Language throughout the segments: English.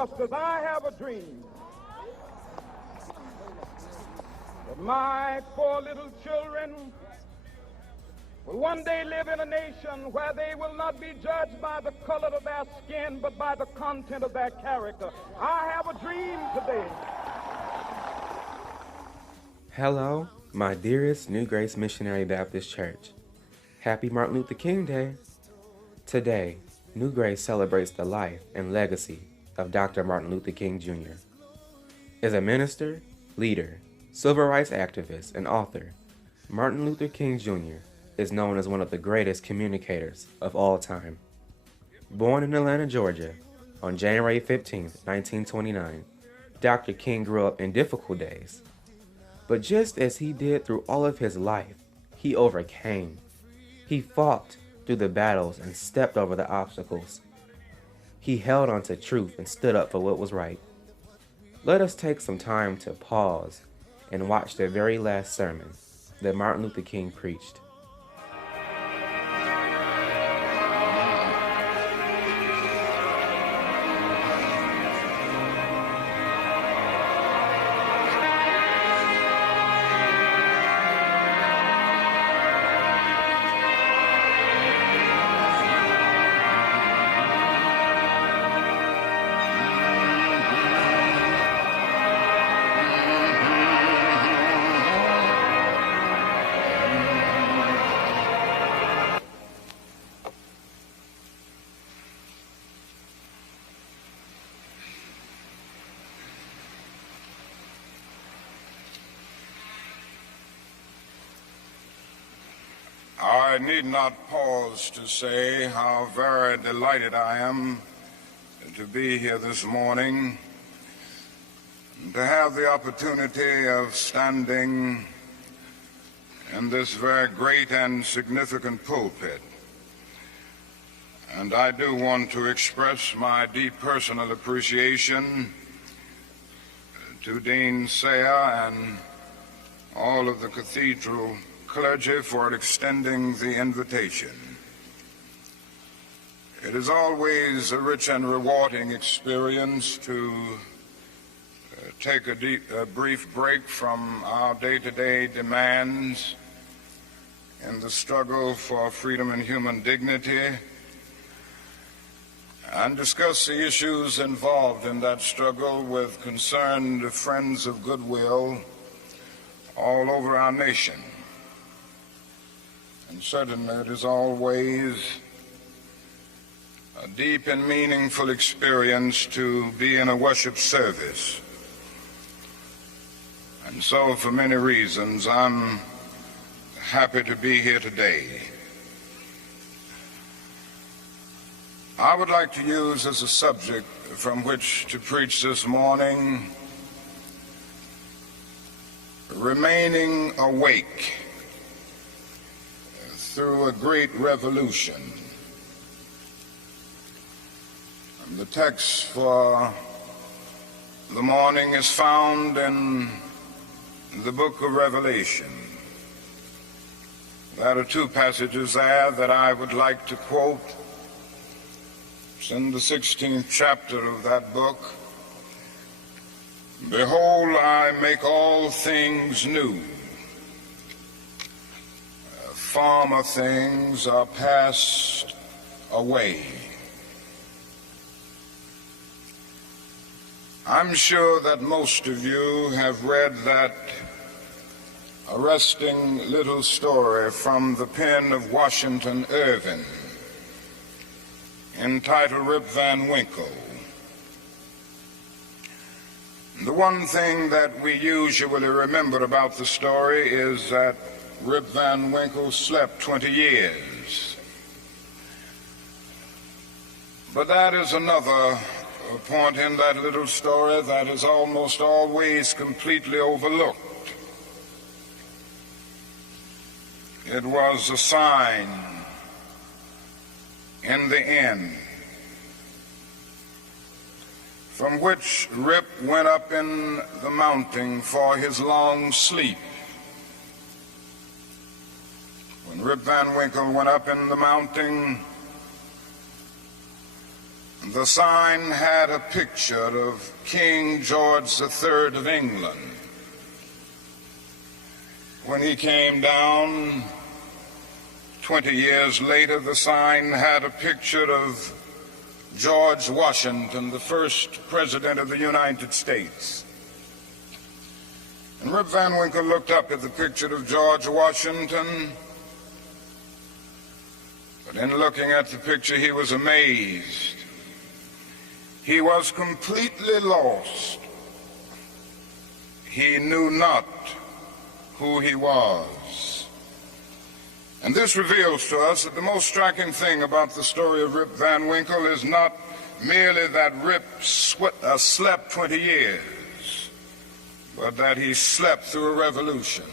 just as I have a dream that my poor little children will one day live in a nation where they will not be judged by the color of their skin, but by the content of their character. I have a dream today. Hello, my dearest New Grace Missionary Baptist Church. Happy Martin Luther King Day. Today, New Grace celebrates the life and legacy of Dr. Martin Luther King Jr. As a minister, leader, civil rights activist, and author, Martin Luther King Jr. is known as one of the greatest communicators of all time. Born in Atlanta, Georgia, on January 15, 1929, Dr. King grew up in difficult days. But just as he did through all of his life, he overcame. He fought through the battles and stepped over the obstacles. He held on to truth and stood up for what was right. Let us take some time to pause and watch the very last sermon that Martin Luther King preached. I need not pause to say how very delighted I am to be here this morning, to have the opportunity of standing in this very great and significant pulpit. And I do want to express my deep personal appreciation to Dean Sayre and all of the cathedral clergy for extending the invitation. It is always a rich and rewarding experience to take a brief break from our day-to-day demands in the struggle for freedom and human dignity and discuss the issues involved in that struggle with concerned friends of goodwill all over our nation. And certainly it is always a deep and meaningful experience to be in a worship service. And so for many reasons, I'm happy to be here today. I would like to use as a subject from which to preach this morning, remaining awake through a great revolution. And the text for the morning is found in the book of Revelation. There are two passages there that I would like to quote. It's in the 16th chapter of that book. Behold, I make all things new. Former things are passed away. I'm sure that most of you have read that arresting little story from the pen of Washington Irving entitled Rip Van Winkle. The one thing that we usually remember about the story is that Rip Van Winkle slept 20 years. But that is another point in that little story that is almost always completely overlooked. It was a sign in the end from which Rip went up in the mountain for his long sleep. When Rip Van Winkle went up in the mountain, The sign had a picture of King George III of England. When he came down 20 years later, the sign had a picture of George Washington, the first president of the United States. And Rip Van Winkle looked up at the picture of George Washington, but in looking at the picture, he was amazed. He was completely lost. He knew not who he was. And this reveals to us that the most striking thing about the story of Rip Van Winkle is not merely that Rip slept 20 years, but that he slept through a revolution.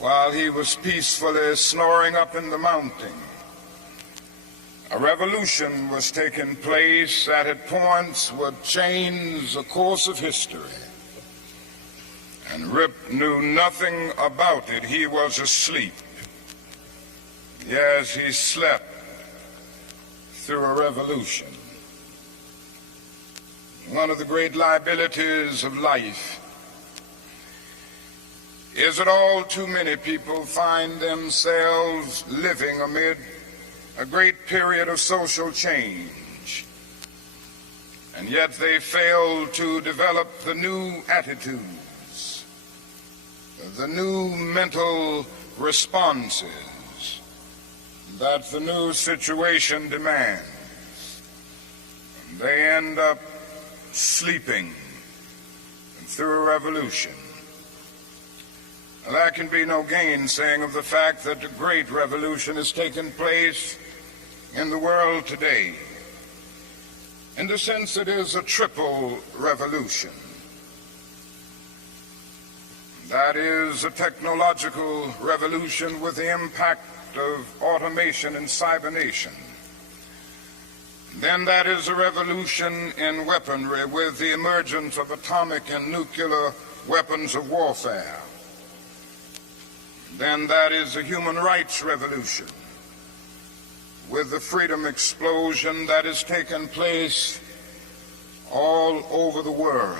While he was peacefully snoring up in the mountain, a revolution was taking place that at points would change the course of history. And Rip knew nothing about it. He was asleep. Yes, he slept through a revolution. One of the great liabilities of life is that all too many people find themselves living amid a great period of social change, and yet they fail to develop the new attitudes, the new mental responses that the new situation demands. They end up sleeping through a revolution. There can be no gainsaying of the fact that a great revolution has taken place in the world today. In the sense, it is a triple revolution. That is a technological revolution with the impact of automation and cybernation. Then that is a revolution in weaponry with the emergence of atomic and nuclear weapons of warfare. Then that is a human rights revolution with the freedom explosion that has taken place all over the world.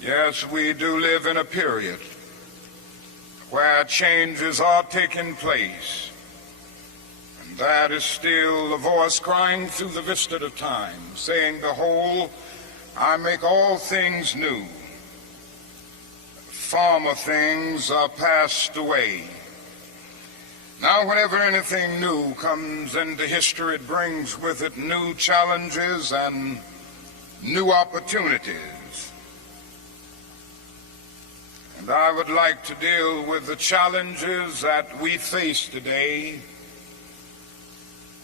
Yes, we do live in a period where changes are taking place, and that is still the voice crying through the vista of time, saying, "Behold, I make all things new. Former things are passed away." Now, whenever anything new comes into history, it brings with it new challenges and new opportunities. And I would like to deal with the challenges that we face today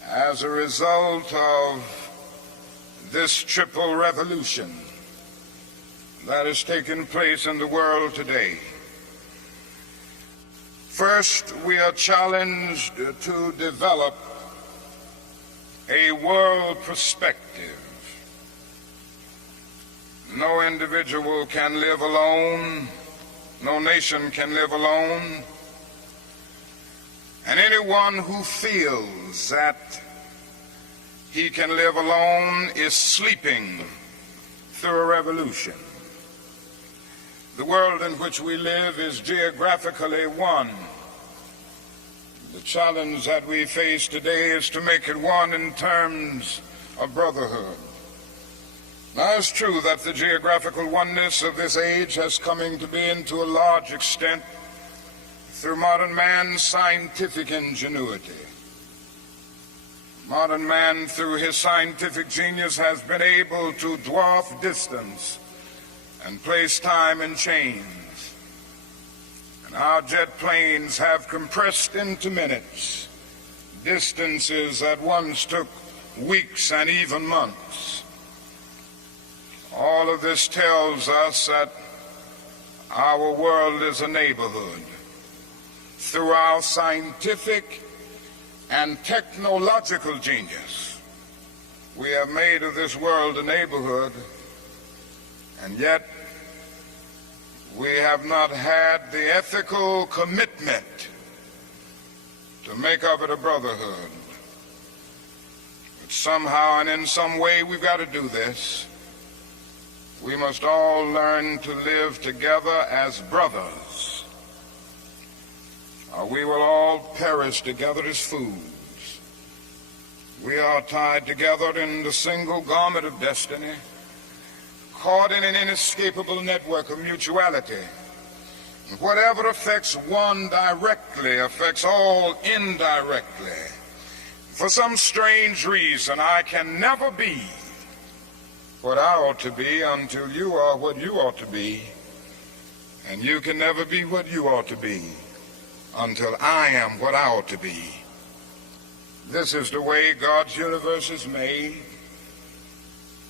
as a result of this triple revolution that has taken place in the world today. First, we are challenged to develop a world perspective. No individual can live alone. No nation can live alone. And anyone who feels that he can live alone is sleeping through a revolution. The world in which we live is geographically one. The challenge that we face today is to make it one in terms of brotherhood. Now, it's true that the geographical oneness of this age has come into being to a large extent through modern man's scientific ingenuity. Modern man, through his scientific genius, has been able to dwarf distance and place time in chains. And our jet planes have compressed into minutes distances that once took weeks and even months. All of this tells us that our world is a neighborhood. Through our scientific and technological genius, we have made of this world a neighborhood, and yet we have not had the ethical commitment to make of it a brotherhood. But somehow and in some way we've got to do this. We must all learn to live together as brothers, or we will all perish together as fools. We are tied together in the single garment of destiny, caught in an inescapable network of mutuality. And whatever affects one directly affects all indirectly. For some strange reason, I can never be what I ought to be until you are what you ought to be. And you can never be what you ought to be until I am what I ought to be. This is the way God's universe is made.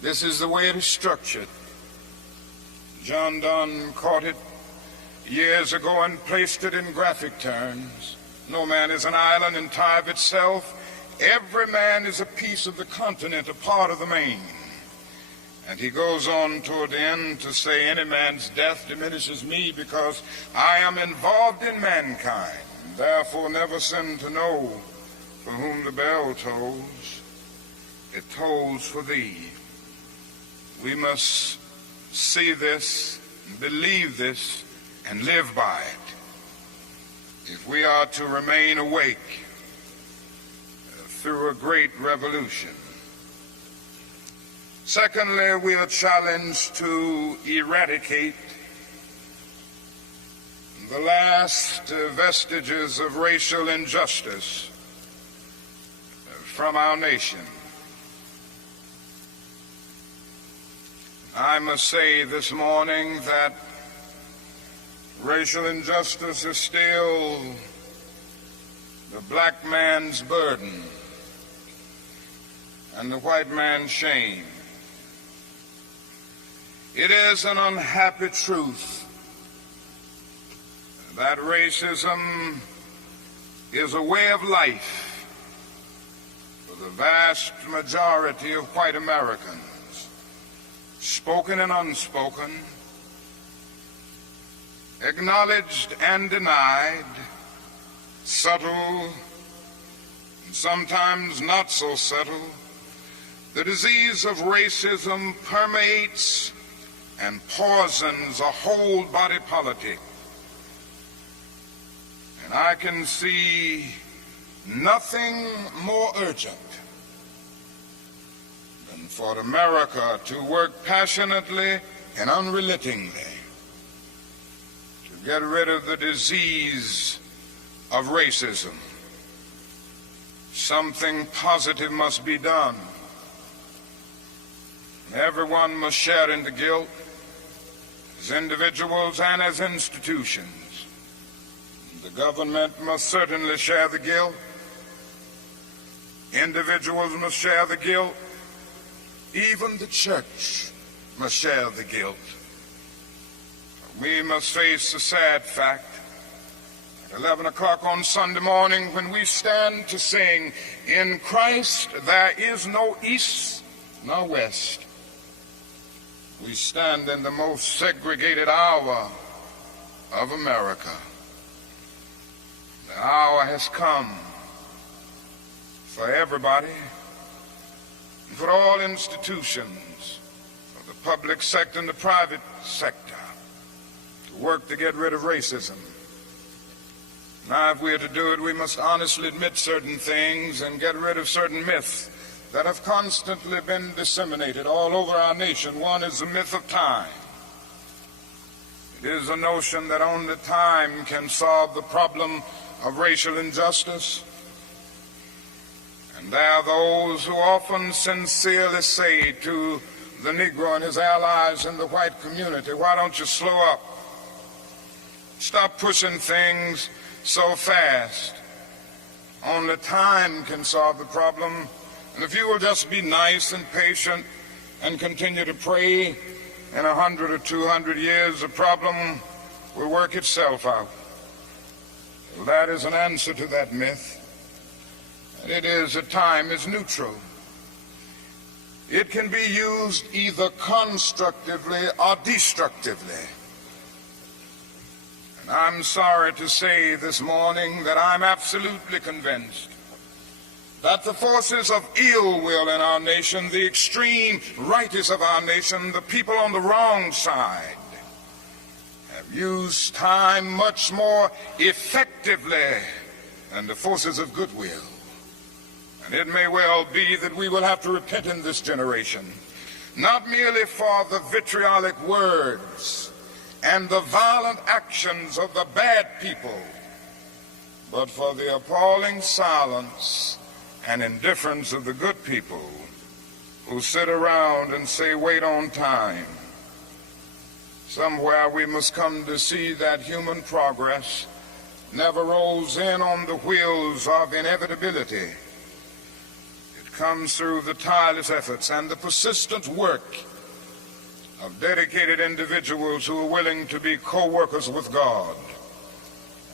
This is the way it is structured. John Donne caught it years ago and placed it in graphic terms. No man is an island entire of itself. Every man is a piece of the continent, a part of the main. And he goes on toward the end to say, any man's death diminishes me because I am involved in mankind. Therefore never sin to know for whom the bell tolls. It tolls for thee. We must see this, believe this, and live by it if we are to remain awake through a great revolution. Secondly, we are challenged to eradicate the last vestiges of racial injustice from our nation. I must say this morning that racial injustice is still the black man's burden and the white man's shame. It is an unhappy truth that racism is a way of life for the vast majority of white Americans, spoken and unspoken, acknowledged and denied, subtle and sometimes not so subtle. The disease of racism permeates and poisons a whole body politic. And I can see nothing more urgent than for America to work passionately and unrelentingly to get rid of the disease of racism. Something positive must be done. Everyone must share in the guilt, as individuals and as institutions. The government must certainly share the guilt. Individuals must share the guilt. Even the church must share the guilt. We must face the sad fact at 11 o'clock on Sunday morning when we stand to sing, "In Christ there is no east nor west." We stand in the most segregated hour of America. The hour has come for everybody, for all institutions, for the public sector and the private sector, to work to get rid of racism. Now, if we are to do it, we must honestly admit certain things and get rid of certain myths that have constantly been disseminated all over our nation. One is the myth of time. It is a notion that only time can solve the problem of racial injustice. And there are those who often sincerely say to the Negro and his allies in the white community, why don't you slow up? Stop pushing things so fast. Only time can solve the problem. And if you will just be nice and patient and continue to pray, in 100 or 200 years, the problem will work itself out. Well, that is an answer to that myth. And it is that time is neutral. It can be used either constructively or destructively. And I'm sorry to say this morning that I'm absolutely convinced that the forces of ill will in our nation, the extreme rightists of our nation, the people on the wrong side, have used time much more effectively than the forces of goodwill. And it may well be that we will have to repent in this generation, not merely for the vitriolic words and the violent actions of the bad people, but for the appalling silence and indifference of the good people who sit around and say, wait on time. Somewhere we must come to see that human progress never rolls in on the wheels of inevitability. It comes through the tireless efforts and the persistent work of dedicated individuals who are willing to be co-workers with God.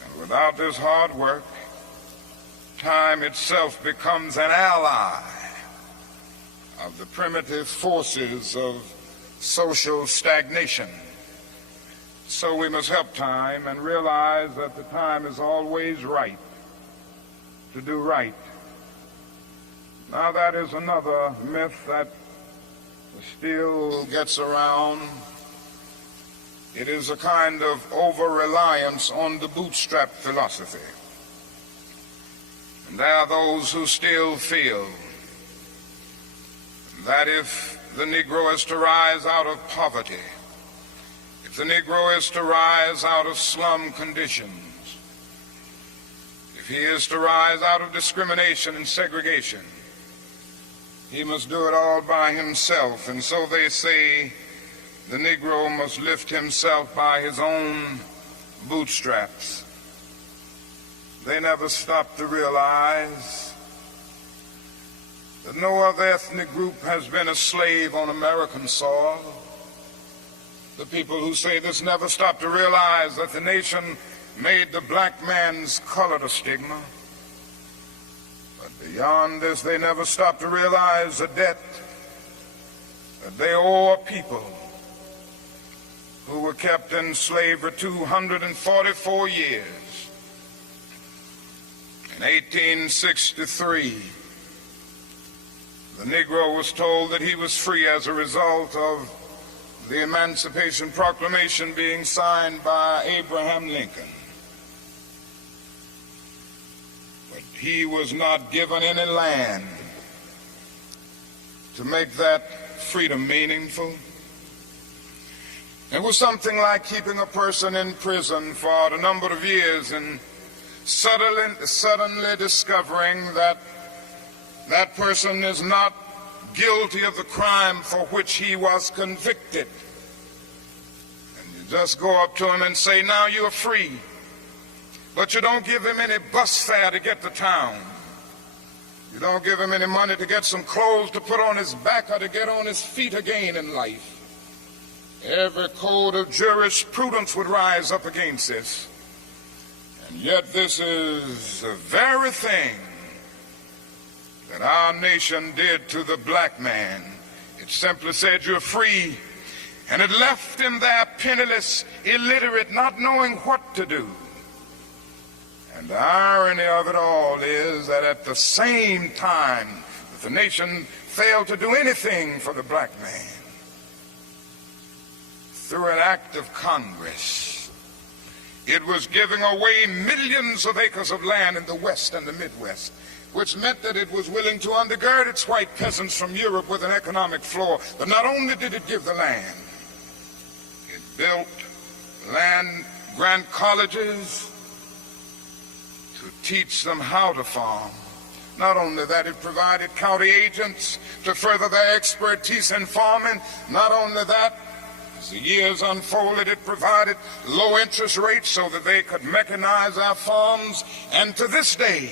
And without this hard work, time itself becomes an ally of the primitive forces of social stagnation. So we must help time and realize that the time is always right to do right. Now that is another myth that still gets around. It is a kind of over-reliance on the bootstrap philosophy. And there are those who still feel that if the Negro is to rise out of poverty, if the Negro is to rise out of slum conditions, if he is to rise out of discrimination and segregation, he must do it all by himself. And so they say the Negro must lift himself by his own bootstraps. They never stop to realize that no other ethnic group has been a slave on American soil. The people who say this never stop to realize that the nation made the black man's color a stigma. But beyond this, they never stop to realize the debt that they owe a people who were kept in slavery 244 years. In 1863, the Negro was told that he was free as a result of the Emancipation Proclamation being signed by Abraham Lincoln. But he was not given any land to make that freedom meaningful. It was something like keeping a person in prison for a number of years and suddenly discovering that that person is not guilty of the crime for which he was convicted. And you just go up to him and say, now you're free. But you don't give him any bus fare to get to town. You don't give him any money to get some clothes to put on his back or to get on his feet again in life. Every code of jurisprudence would rise up against this. And yet this is the very thing that our nation did to the black man. It simply said, you're free. And it left him there penniless, illiterate, not knowing what to do. And the irony of it all is that at the same time that the nation failed to do anything for the black man, through an act of Congress, it was giving away millions of acres of land in the West and the Midwest, which meant that it was willing to undergird its white peasants from Europe with an economic floor. But not only did it give the land, it built land-grant colleges to teach them how to farm. Not only that, it provided county agents to further their expertise in farming. Not only that, as the years unfolded, it provided low interest rates so that they could mechanize our farms. And to this day,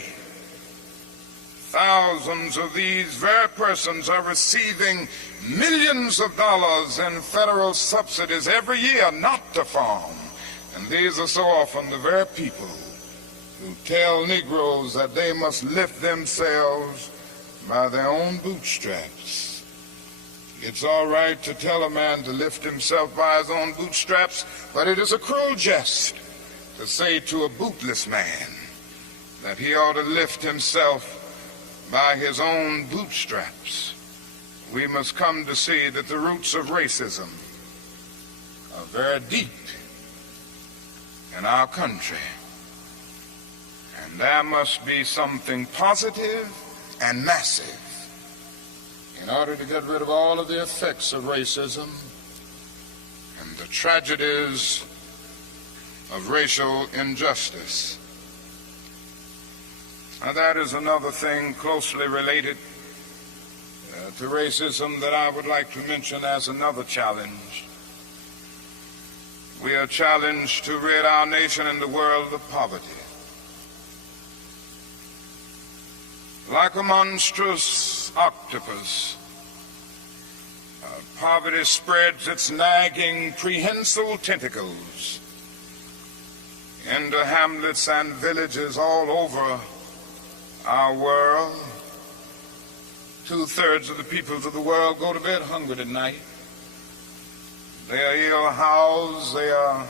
thousands of these very persons are receiving millions of dollars in federal subsidies every year not to farm. And these are so often the very people who tell Negroes that they must lift themselves by their own bootstraps. It's all right to tell a man to lift himself by his own bootstraps, but it is a cruel jest to say to a bootless man that he ought to lift himself by his own bootstraps, we must come to see that the roots of racism are very deep in our country. And there must be something positive and massive in order to get rid of all of the effects of racism and the tragedies of racial injustice. Now, that is another thing closely related to racism that I would like to mention as another challenge. We are challenged to rid our nation and the world of poverty. Like a monstrous octopus, poverty spreads its nagging, prehensile tentacles into hamlets and villages all over our world. 2/3 of the peoples of the world go to bed hungry at night. They are ill-housed, they are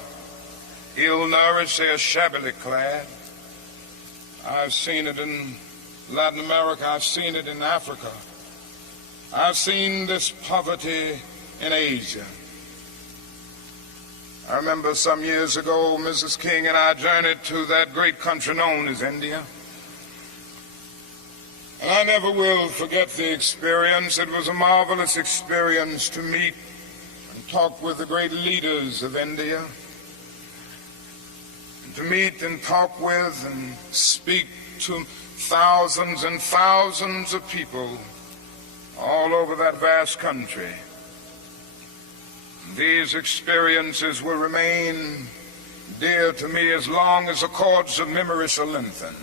ill-nourished, they are shabbily clad. I've seen it in Latin America, I've seen it in Africa. I've seen this poverty in Asia. I remember some years ago, Mrs. King and I journeyed to that great country known as India. And I never will forget the experience. It was a marvelous experience to meet and talk with the great leaders of India. And to meet and talk with and speak to thousands and thousands of people all over that vast country. These experiences will remain dear to me as long as the cords of memory shall lengthen.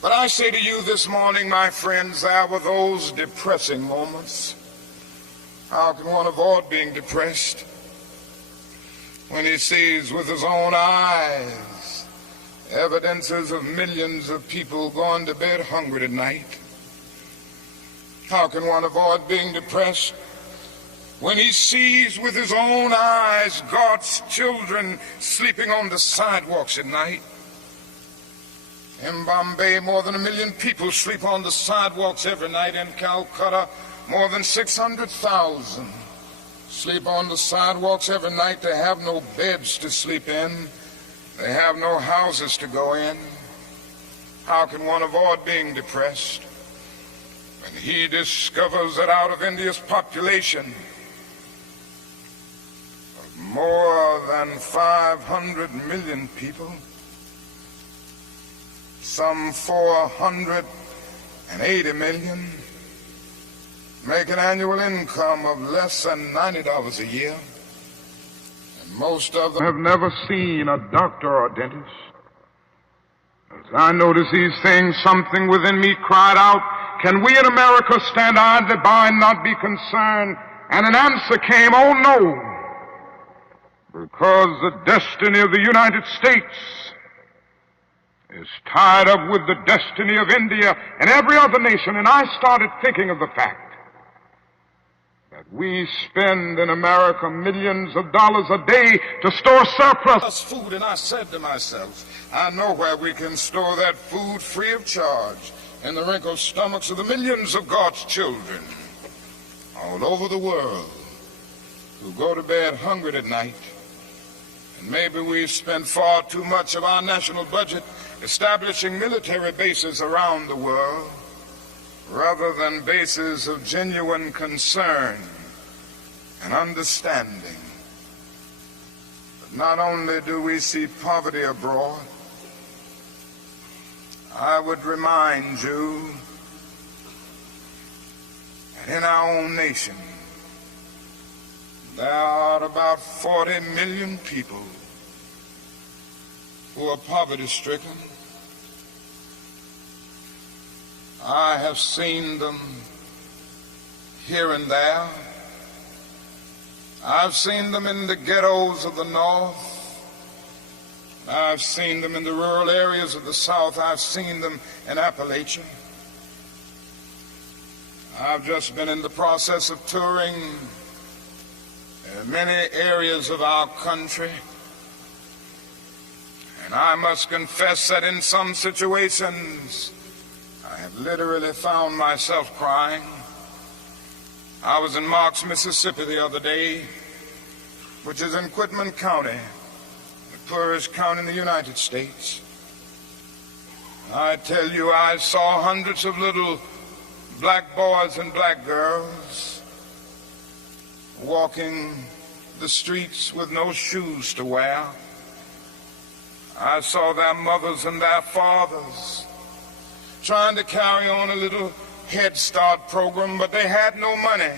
But I say to you this morning, my friends, there were those depressing moments. How can one avoid being depressed when he sees with his own eyes evidences of millions of people going to bed hungry at night? How can one avoid being depressed when he sees with his own eyes God's children sleeping on the sidewalks at night? In Bombay, more than 1 million people sleep on the sidewalks every night. In Calcutta, more than 600,000 sleep on the sidewalks every night. They have no beds to sleep in. They have no houses to go in. How can one avoid being depressed when he discovers that out of India's population of more than 500 million people, some 480 million make an annual income of less than $90 a year. And most of them have never seen a doctor or dentist. As I noticed these things, something within me cried out, can we in America stand idly by and not be concerned? And an answer came, oh no, because the destiny of the United States is tied up with the destiny of India and every other nation. And I started thinking of the fact that we spend in America millions of dollars a day to store surplus food. And I said to myself, I know where we can store that food free of charge, in the wrinkled stomachs of the millions of God's children all over the world who go to bed hungry at night. And maybe we've spent far too much of our national budget establishing military bases around the world rather than bases of genuine concern and understanding. But not only do we see poverty abroad, I would remind you that in our own nation there are about 40 million people who are poverty-stricken. I have seen them here and there. I've seen them in the ghettos of the North. I've seen them in the rural areas of the South. I've seen them in Appalachia. I've just been in the process of touring many areas of our country. And I must confess that in some situations I I've literally found myself crying. I was in Marks, Mississippi the other day, which is in Quitman County, the poorest county in the United States. I tell you, I saw hundreds of little black boys and black girls walking the streets with no shoes to wear. I saw their mothers and their fathers trying to carry on a little Head Start program, but they had no money.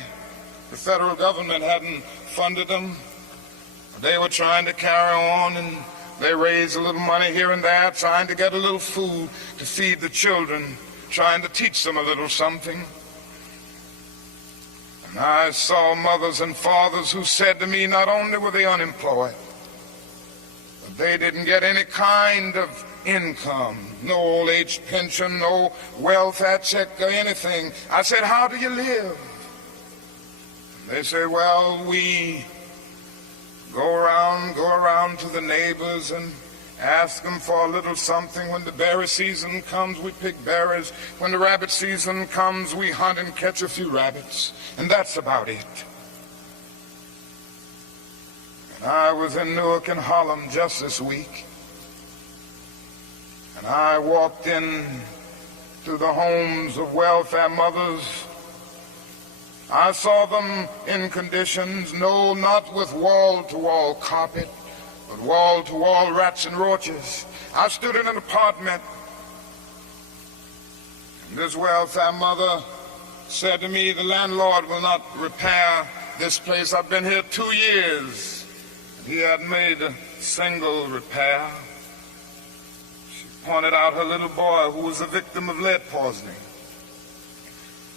The federal government hadn't funded them. They were trying to carry on, and they raised a little money here and there, trying to get a little food to feed the children, trying to teach them a little something. And I saw mothers and fathers who said to me, not only were they unemployed, but they didn't get any kind of income, no old age pension, no welfare check or anything. I said, how do you live? They say, well, we go around to the neighbors and ask them for a little something. When the berry season comes, we pick berries. When the rabbit season comes, we hunt and catch a few rabbits. And that's about it. And I was in Newark and Harlem just this week. And I walked in to the homes of welfare mothers. I saw them in conditions, no, not with wall-to-wall carpet, but wall-to-wall rats and roaches. I stood in an apartment, and this welfare mother said to me, the landlord will not repair this place. I've been here 2 years, and he hadn't made a single repair. She pointed out her little boy who was a victim of lead poisoning.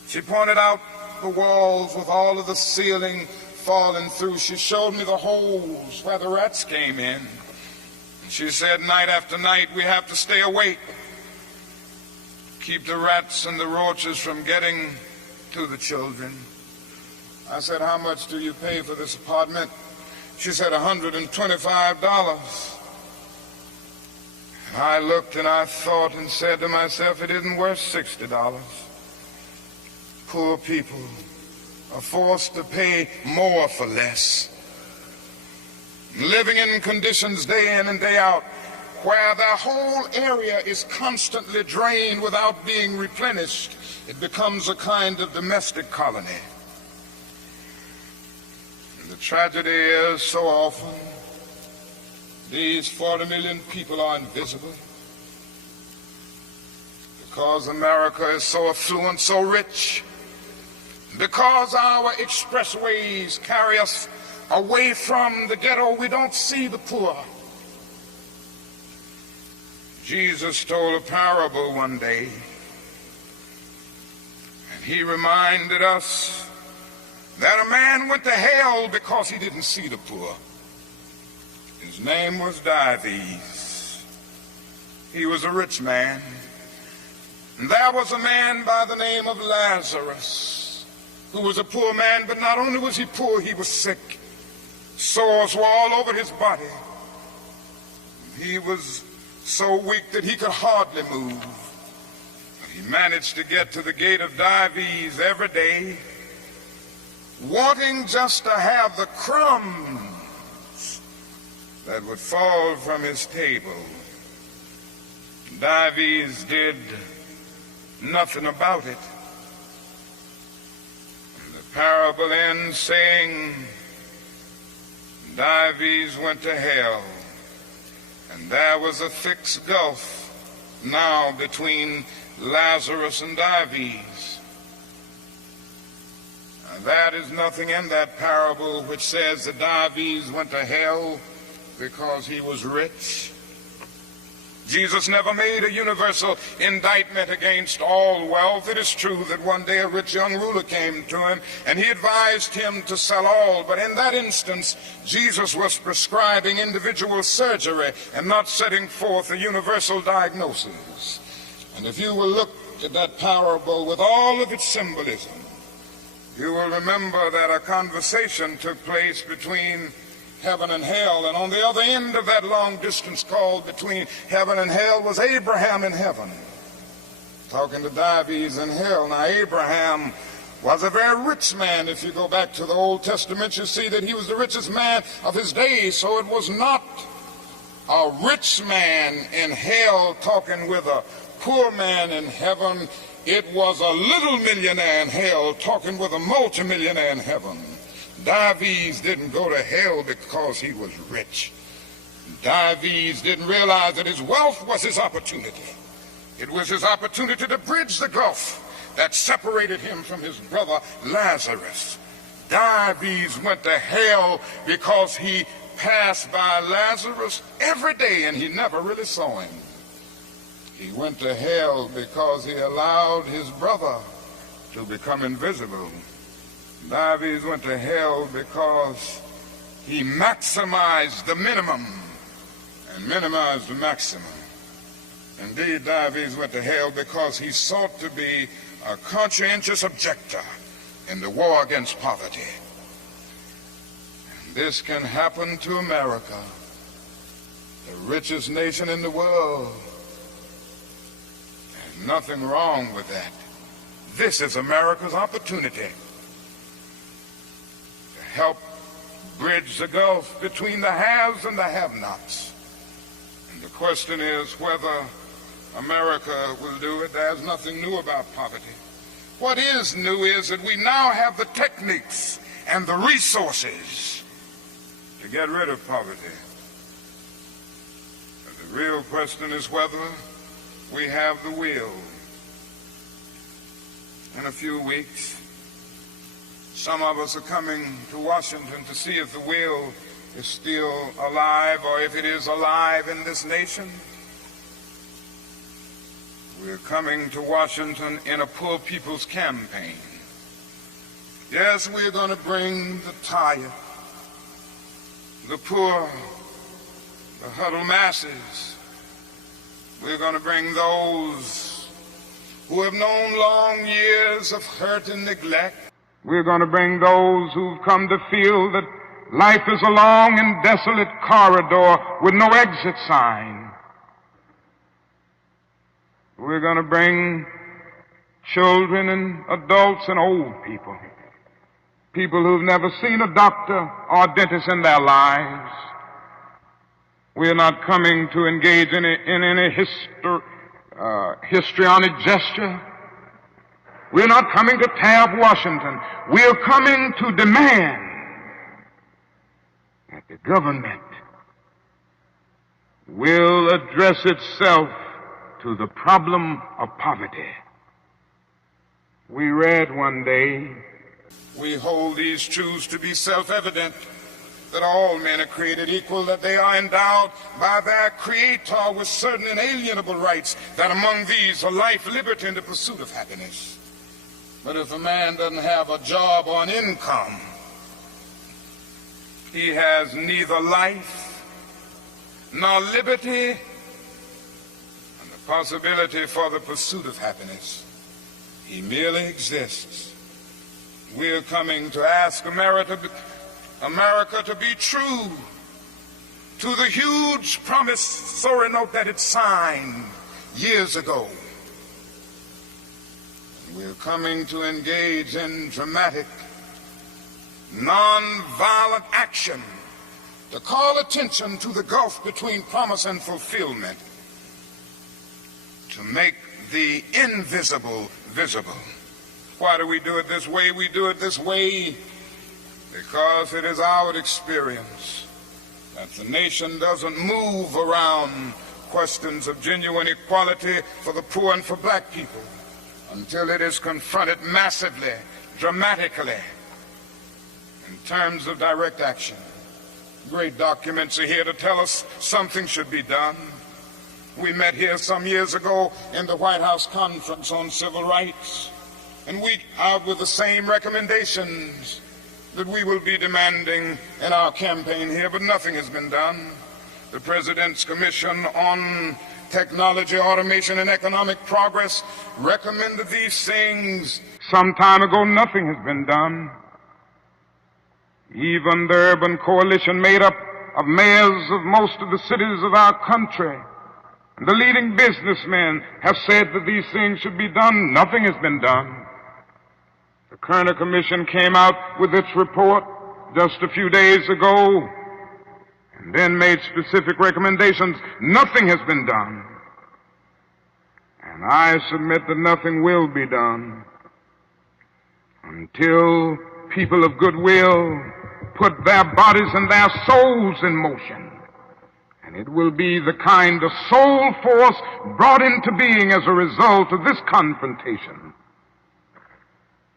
She pointed out the walls with all of the ceiling falling through. She showed me the holes where the rats came in. She said, night after night, we have to stay awake, keep the rats and the roaches from getting to the children. I said, how much do you pay for this apartment? She said, $125. And I looked and I thought and said to myself, it isn't worth $60. Poor people are forced to pay more for less, living in conditions day in and day out where their whole area is constantly drained without being replenished. It becomes a kind of domestic colony. And the tragedy is so often these 40 million people are invisible because America is so affluent, so rich, because our expressways carry us away from the ghetto. We don't see the poor. Jesus told a parable one day, and he reminded us that a man went to hell because he didn't see the poor. His name was Diocese. He was a rich man. And there was a man by the name of Lazarus, who was a poor man, but not only was he poor, he was sick. Sores were all over his body. He was so weak that he could hardly move. But he managed to get to the gate of Diocese every day, wanting just to have the crumbs that would fall from his table. Diocese did nothing about it. The parable ends saying, Diocese went to hell, and there was a fixed gulf now between Lazarus and Diocese. There is nothing in that parable which says that Diocese went to hell because he was rich. Jesus never made a universal indictment against all wealth. It is true that one day a rich young ruler came to him and he advised him to sell all. But in that instance, Jesus was prescribing individual surgery and not setting forth a universal diagnosis. And if you will look at that parable with all of its symbolism, you will remember that a conversation took place between heaven and hell, and on the other end of that long distance call between heaven and hell was Abraham in heaven. talking to Diocese in hell. Now, Abraham was a very rich man. If you go back to the Old Testament, you see that he was the richest man of his days. So it was not a rich man in hell talking with a poor man in heaven. It was a little millionaire in hell talking with a multimillionaire in heaven. Diocese didn't go to hell because he was rich. Diocese didn't realize that his wealth was his opportunity. It was his opportunity to bridge the gulf that separated him from his brother Lazarus. Diocese went to hell because he passed by Lazarus every day and he never really saw him. He went to hell because he allowed his brother to become invisible. Diocese went to hell because he maximized the minimum and minimized the maximum. Indeed, Diocese went to hell because he sought to be a conscientious objector in the war against poverty. And this can happen to America, the richest nation in the world. There's nothing wrong with that. This is America's opportunity to help bridge the gulf between the haves and the have-nots. And the question is whether America will do it. There's nothing new about poverty. What is new is that we now have the techniques and the resources to get rid of poverty. But the real question is whether we have the will. In a few weeks, some of us are coming to Washington to see if the will is still alive or if it is alive in this nation. We're coming to Washington in a poor people's campaign. Yes, we're going to bring the tired, the poor, the huddled masses. We're going to bring those who have known long years of hurt and neglect. We're going to bring those who've come to feel that life is a long and desolate corridor with no exit sign. We're going to bring children and adults and old people, people who've never seen a doctor or a dentist in their lives. We're not coming to engage in any histrionic gesture. We're not coming to tear up Washington. We're coming to demand that the government will address itself to the problem of poverty. We read one day, we hold these truths to be self-evident, that all men are created equal, that they are endowed by their Creator with certain inalienable rights, that among these are life, liberty, and the pursuit of happiness. But if a man doesn't have a job or an income, he has neither life nor liberty and the possibility for the pursuit of happiness. He merely exists. We're coming to ask America to be true to the huge promissory note that it signed years ago. We're coming to engage in dramatic, non-violent action to call attention to the gulf between promise and fulfillment, to make the invisible visible. Why do we do it this way? We do it this way because it is our experience that the nation doesn't move around questions of genuine equality for the poor and for black people until it is confronted massively, dramatically, in terms of direct action. Great documents are here to tell us something should be done. We met here some years ago in the White House Conference on Civil Rights, and we out with the same recommendations that we will be demanding in our campaign here, but nothing has been done. The President's Commission on Technology, Automation, and Economic Progress recommended these things some time ago. Nothing has been done. Even the urban coalition made up of mayors of most of the cities of our country The leading businessmen have said that these things should be done. Nothing has been done. The Kerner Commission came out with its report just a few days ago and then made specific recommendations. Nothing has been done. And I submit that nothing will be done until people of goodwill put their bodies and their souls in motion. And it will be the kind of soul force brought into being as a result of this confrontation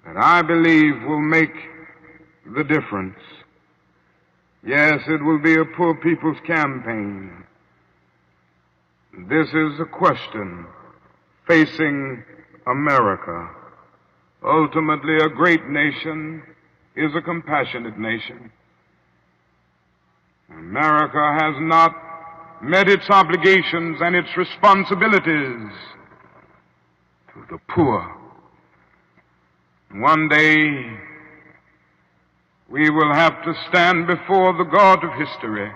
that I believe will make the difference. Yes, it will be a poor people's campaign. This is a question facing America. Ultimately, a great nation is a compassionate nation. America has not met its obligations and its responsibilities to the poor. One day, we will have to stand before the God of history,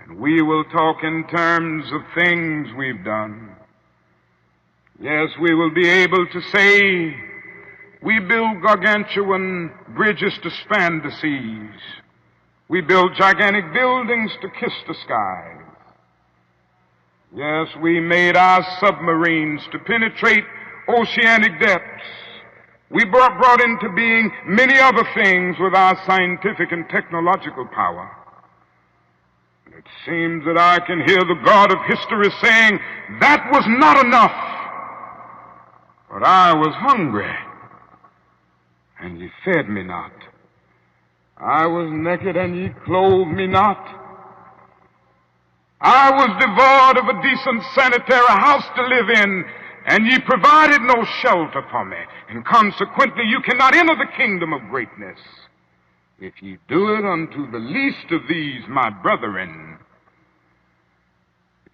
and we will talk in terms of things we've done. Yes, we will be able to say, we build gargantuan bridges to span the seas. We build gigantic buildings to kiss the skies. Yes, we made our submarines to penetrate oceanic depths. We brought into being many other things with our scientific and technological power. It seems that I can hear the God of history saying, that was not enough. But I was hungry, and ye fed me not. I was naked, and ye clothed me not. I was devoid of a decent sanitary house to live in, and ye provided no shelter for me. And consequently, you cannot enter the kingdom of greatness if ye do it unto the least of these, my brethren.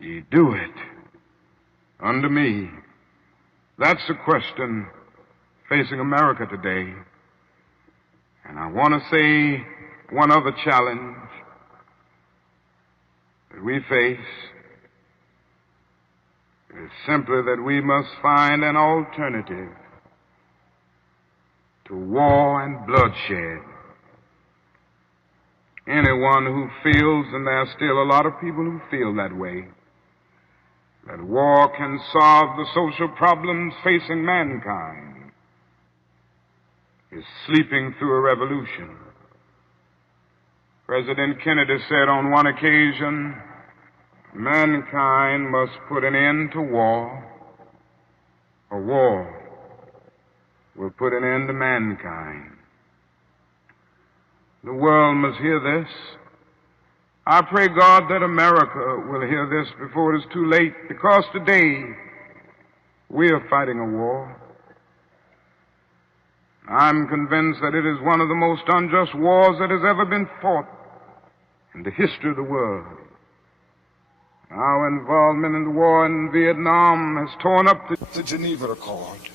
Ye do it unto me. That's the question facing America today. And I want to say one other challenge that we face is simply that we must find an alternative to war and bloodshed. Anyone who feels, and there are still a lot of people who feel that way, that war can solve the social problems facing mankind, is sleeping through a revolution. President Kennedy said on one occasion, mankind must put an end to war, or war will put an end to mankind. The world must hear this. I pray God that America will hear this before it is too late, because today we are fighting a war. I'm convinced that it is one of the most unjust wars that has ever been fought in the history of the world. Our involvement in the war in Vietnam has torn up the Geneva Accord.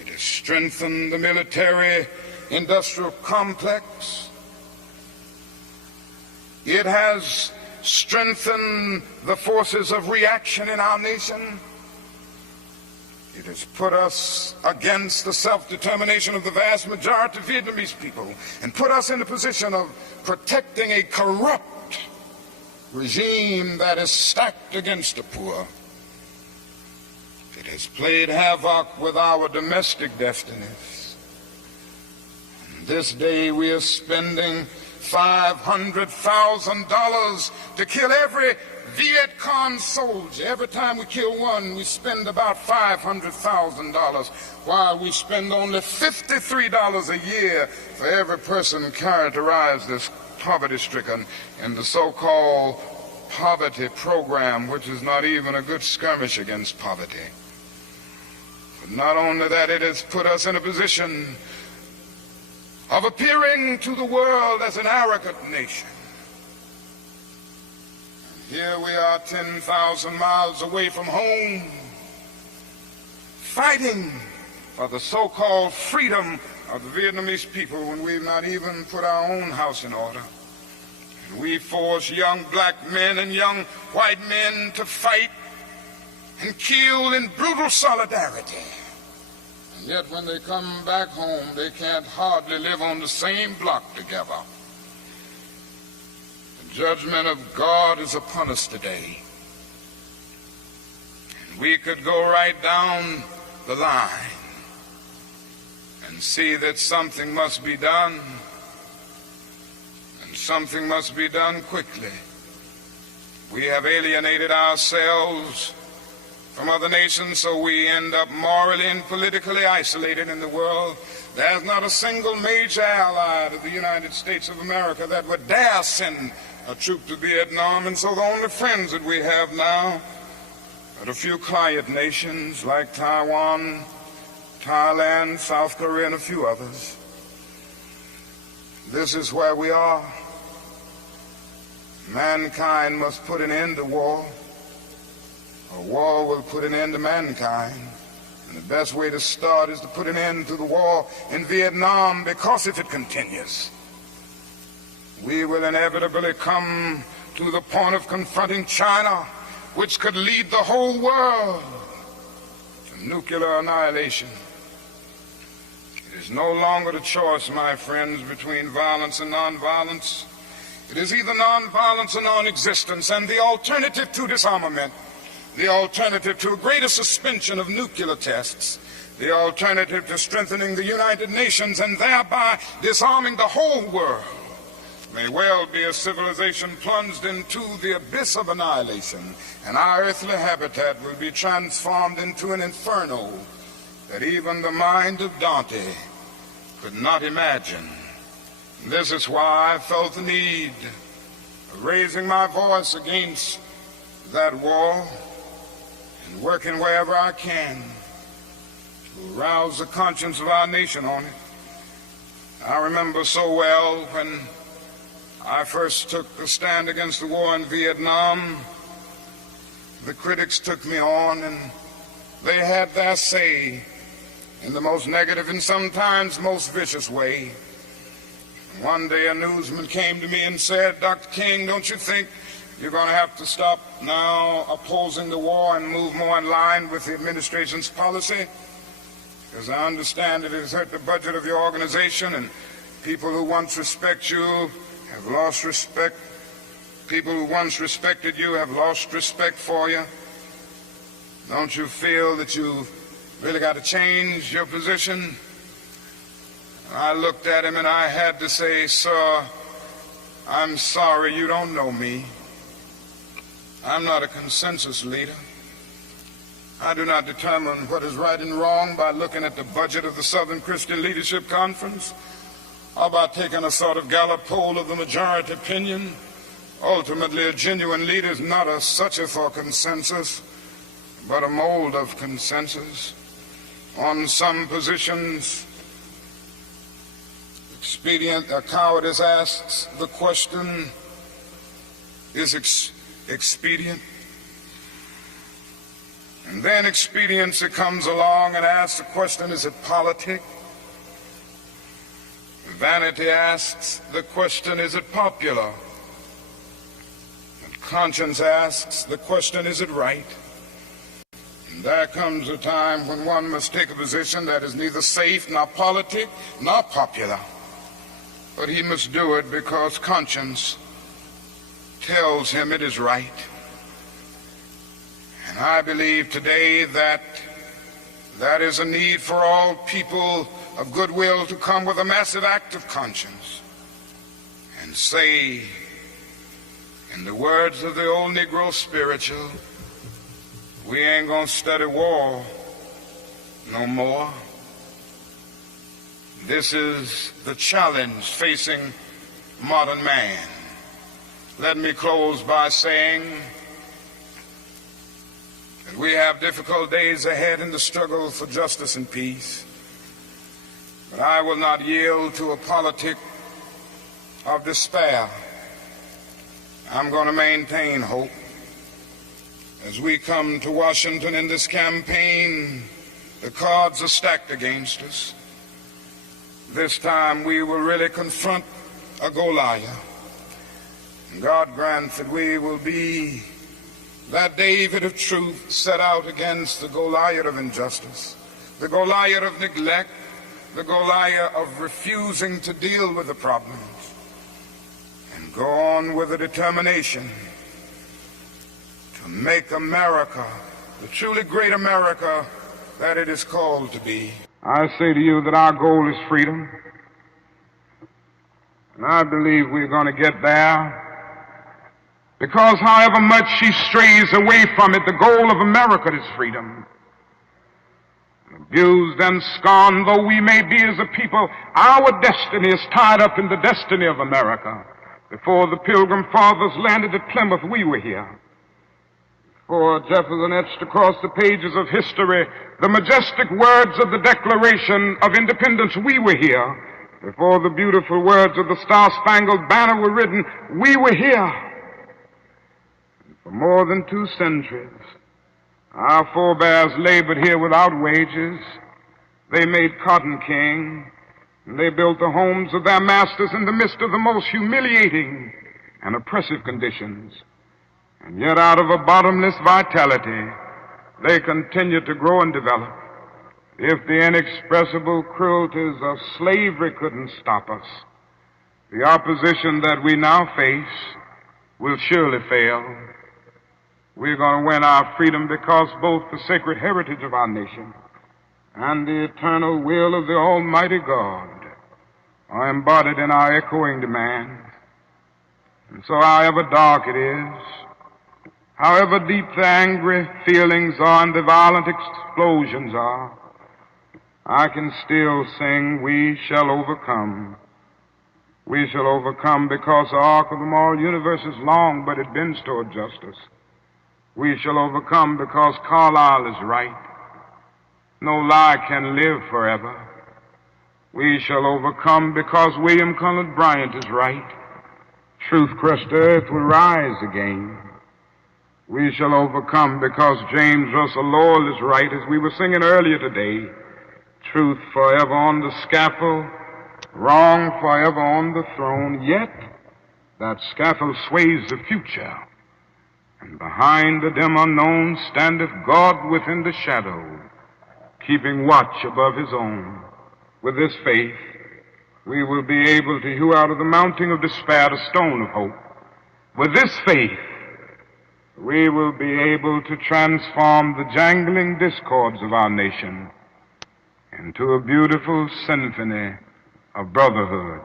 It has strengthened the military-industrial complex. It has strengthened the forces of reaction in our nation. It has put us against the self-determination of the vast majority of Vietnamese people and put us in the position of protecting a corrupt regime that is stacked against the poor. It has played havoc with our domestic destinies. And this day we are spending $500,000 to kill every Viet Cong soldier. Every time we kill one, we spend about $500,000, while we spend only $53 a year for every person characterized as poverty-stricken in the so-called poverty program, which is not even a good skirmish against poverty. But not only that, it has put us in a position of appearing to the world as an arrogant nation. Here we are 10,000 miles away from home, fighting for the so-called freedom of the Vietnamese people when we've not even put our own house in order. And we force young black men and young white men to fight and kill in brutal solidarity. And yet when they come back home, they can't hardly live on the same block together. The judgment of God is upon us today. And we could go right down the line and see that something must be done, and something must be done quickly. We have alienated ourselves from other nations, so we end up morally and politically isolated in the world. There's not a single major ally of the United States of America that would dare send a troop to Vietnam, and so the only friends that we have now are a few quiet nations like Taiwan, Thailand, South Korea, and a few others. This is where we are. Mankind must put an end to war, or war will put an end to mankind. And the best way to start is to put an end to the war in Vietnam, because if it continues, we will inevitably come to the point of confronting China, which could lead the whole world to nuclear annihilation. It is no longer the choice, my friends, between violence and nonviolence. It is either nonviolence or non-existence, and the alternative to disarmament, the alternative to a greater suspension of nuclear tests, the alternative to strengthening the United Nations and thereby disarming the whole world, may well be a civilization plunged into the abyss of annihilation, and our earthly habitat will be transformed into an inferno that even the mind of Dante could not imagine. This is why I felt the need of raising my voice against that war and working wherever I can to arouse the conscience of our nation on it. I remember so well when I first took a stand against the war in Vietnam, the critics took me on and they had their say in the most negative and sometimes most vicious way. One day a newsman came to me and said, "Dr. King, don't you think you're going to have to stop now opposing the war and move more in line with the administration's policy? Because I understand it has hurt the budget of your organization, and people who once respect you have lost respect. People who once respected you have lost respect for you. Don't you feel that you've really got to change your position?" I looked at him and I had to say, "Sir, I'm sorry, you don't know me. I'm not a consensus leader. I do not determine what is right and wrong by looking at the budget of the Southern Christian Leadership Conference or by taking a sort of Gallup poll of the majority opinion. Ultimately, a genuine leader is not a searcher for consensus, but a mold of consensus. On some positions, cowardice asks the question, is expedient? And then expediency comes along and asks the question, is it politic? Vanity asks the question, is it popular? And conscience asks the question, is it right? And there comes a time when one must take a position that is neither safe, nor politic, nor popular. But he must do it because conscience tells him it is right. And I believe today that that is a need for all people of goodwill to come with a massive act of conscience and say, in the words of the old Negro spiritual, we ain't gonna study war no more. This is the challenge facing modern man. Let me close by saying that we have difficult days ahead in the struggle for justice and peace. But I will not yield to a politic of despair. I'm going to maintain hope. As we come to Washington in this campaign, the cards are stacked against us. This time we will really confront a Goliath. And God grant that we will be that David of truth set out against the Goliath of injustice, the Goliath of neglect, the Goliath of refusing to deal with the problems, and go on with a determination to make America the truly great America that it is called to be. I say to you that our goal is freedom, and I believe we're going to get there, because however much she strays away from it, the goal of America is freedom. Abused and scorned though we may be as a people, our destiny is tied up in the destiny of America. Before the Pilgrim Fathers landed at Plymouth, we were here. Before Jefferson etched across the pages of history the majestic words of the Declaration of Independence, we were here. Before the beautiful words of the Star-Spangled Banner were written, we were here. For more than 2 centuries, our forebears labored here without wages. They made cotton king, and they built the homes of their masters in the midst of the most humiliating and oppressive conditions. And yet out of a bottomless vitality, they continue to grow and develop. If the inexpressible cruelties of slavery couldn't stop us, the opposition that we now face will surely fail. We're going to win our freedom because both the sacred heritage of our nation and the eternal will of the Almighty God are embodied in our echoing demands. And so however dark it is, however deep the angry feelings are and the violent explosions are, I can still sing, we shall overcome. We shall overcome because the arc of the moral universe is long, but it bends toward justice. We shall overcome because Carlyle is right. No lie can live forever. We shall overcome because William Cullen Bryant is right. Truth-crushed earth will rise again. We shall overcome because James Russell Lowell is right, as we were singing earlier today. Truth forever on the scaffold, wrong forever on the throne. Yet that scaffold sways the future, and behind the dim unknown standeth God within the shadow, keeping watch above his own. With this faith, we will be able to hew out of the mountain of despair a stone of hope. With this faith, we will be able to transform the jangling discords of our nation into a beautiful symphony of brotherhood.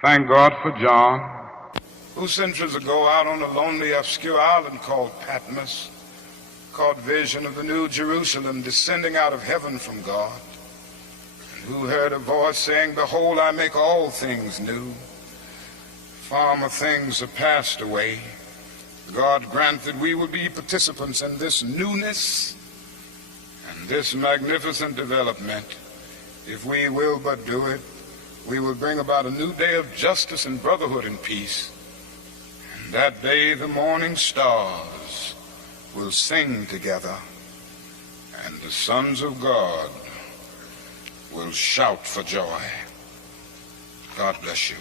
Thank God for John, who centuries ago out on a lonely, obscure island called Patmos caught vision of the New Jerusalem descending out of heaven from God, and who heard a voice saying, behold, I make all things new. Former things are passed away. God grant that we will be participants in this newness and this magnificent development. If we will but do it, we will bring about a new day of justice and brotherhood and peace. And that day the morning stars will sing together, and the sons of God will shout for joy. God bless you.